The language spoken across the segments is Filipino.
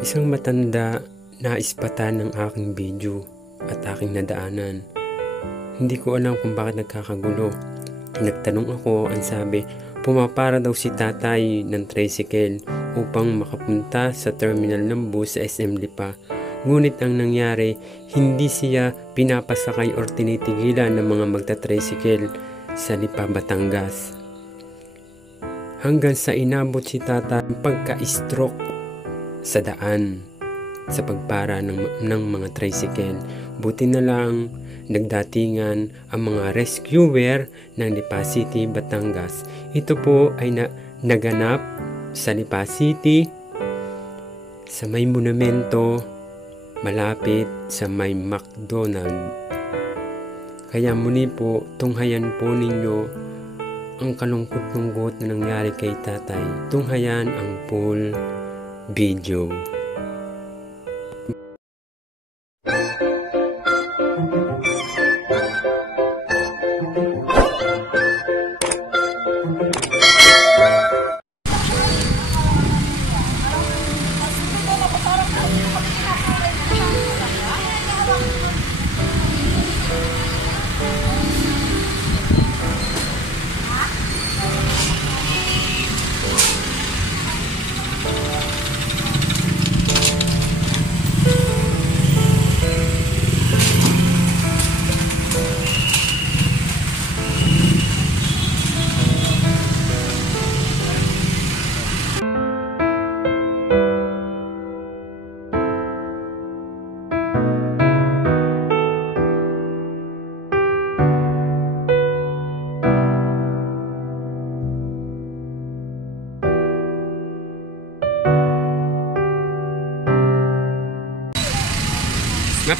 Isang matanda na ispatan ng aking video at aking nadaanan. Hindi ko alam kung bakit nagkakagulo. Nagtanong ako, ang sabi, pumapara daw si tatay ng tricycle upang makapunta sa terminal ng bus sa SM Lipa. Ngunit ang nangyari, hindi siya pinapasakay or tinitigilan ng mga magta-tricycle sa Lipa, Batangas. Hanggang sa inabot si tata ng pagka-stroke sa daan sa pagpara ng mga tricycle. Buti na lang nagdatingan ang mga rescuer ng Lipa City, Batangas. Ito po ay naganap sa Lipa City sa may monumento malapit sa may McDonald. Kaya muli po, tunghayan po ninyo ang kalungkot-lungkot na nangyari kay tatay. Tunghayan ang full video.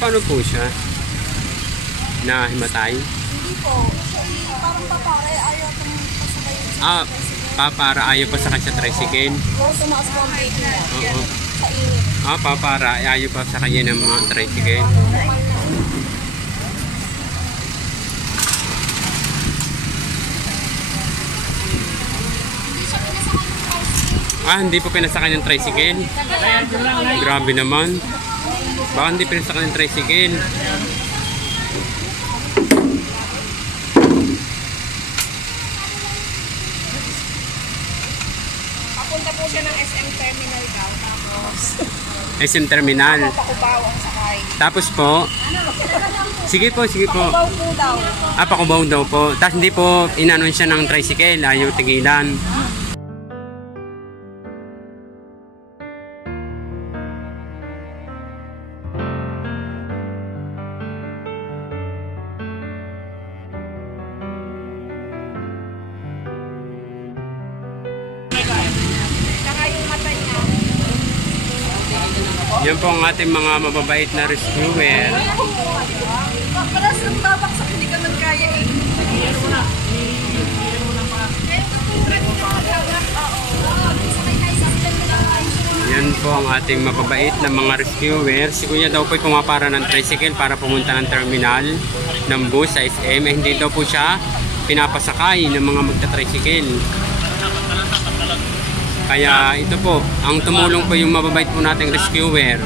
Paano po siya? Nahimatay? Hindi po. Parang papara, ayaw itong pasakay. Papara, ayaw pasakay sa tricycle? Oo, tumaas po ang baby niya. Oo. Sa init. Papara, ayaw pasakay ng mga tricycle? Hindi po pinasakay ng tricycle? Grabe naman. Baka hindi pinasakay ng tricycle. Papunta po siya ng SM Terminal daw. Tapos SM Terminal? Pakubaw ang sakay. Tapos po? Sige po, sige po. Pakubaw po daw. Pakubaw daw po. Tapos hindi po inanon siya ng tricycle. Ayaw tigilan. Yan po ang ating mga mababait na rescuer. Paras ng babaksak, hindi ka man kaya eh. Yan po ang ating mababait na mga rescuer. Si Kuya daw po ay pumapara ng tricycle para pumunta ng terminal ng bus sa SM. Hindi daw po siya pinapasakay ng mga magta-tricycle. Kaya ito po, ang tumulong po yung mababait po nating rescuer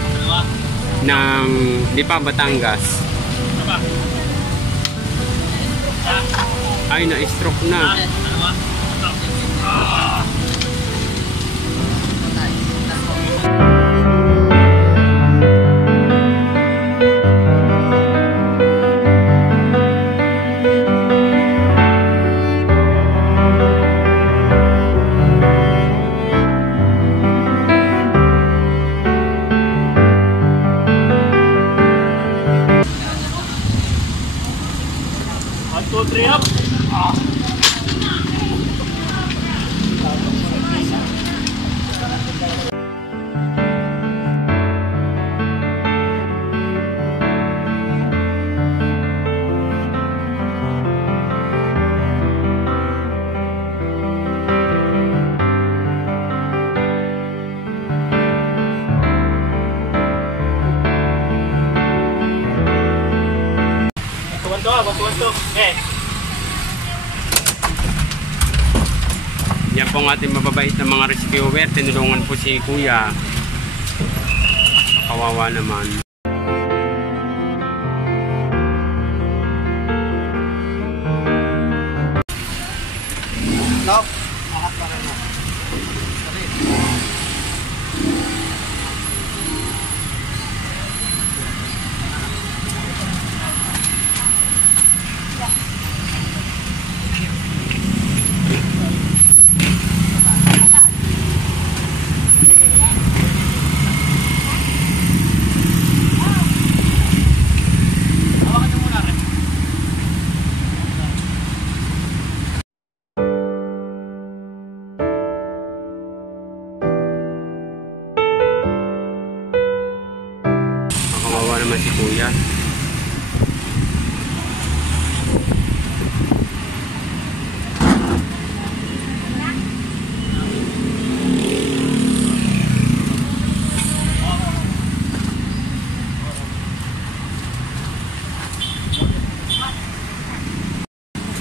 ng Lipa, Batangas. Ay, na-stroke na. Yan po ang ating mababait na mga rescuer. Tinulungan po si Kuya. Kawawa naman. No, akat pa rin mo. Kawawa naman si kuya.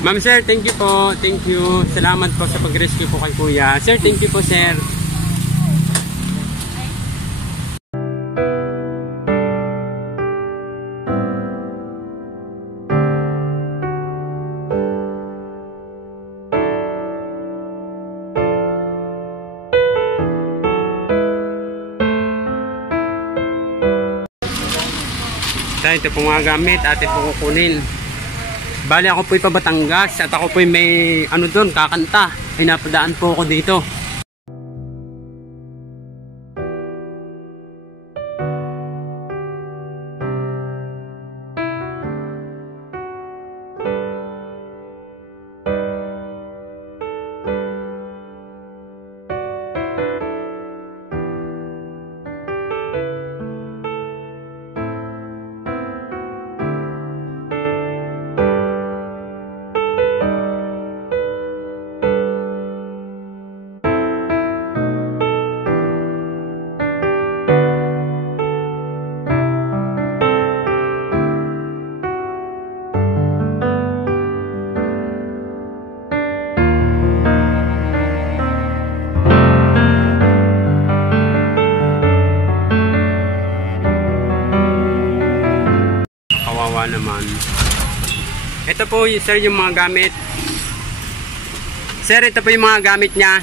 Ma'am sir, thank you po. Thank you. Salamat po sa pag-rescue po kay kuya. Sir, thank you po sir. Ito po mga gamit atin po kukunin. Bali ako po'y pa Batangas at ako po'y may ano doon kakanta. Ay napadaan po ako dito. Naman. Ito po sir yung mga gamit. Sir, ito po yung mga gamit niya.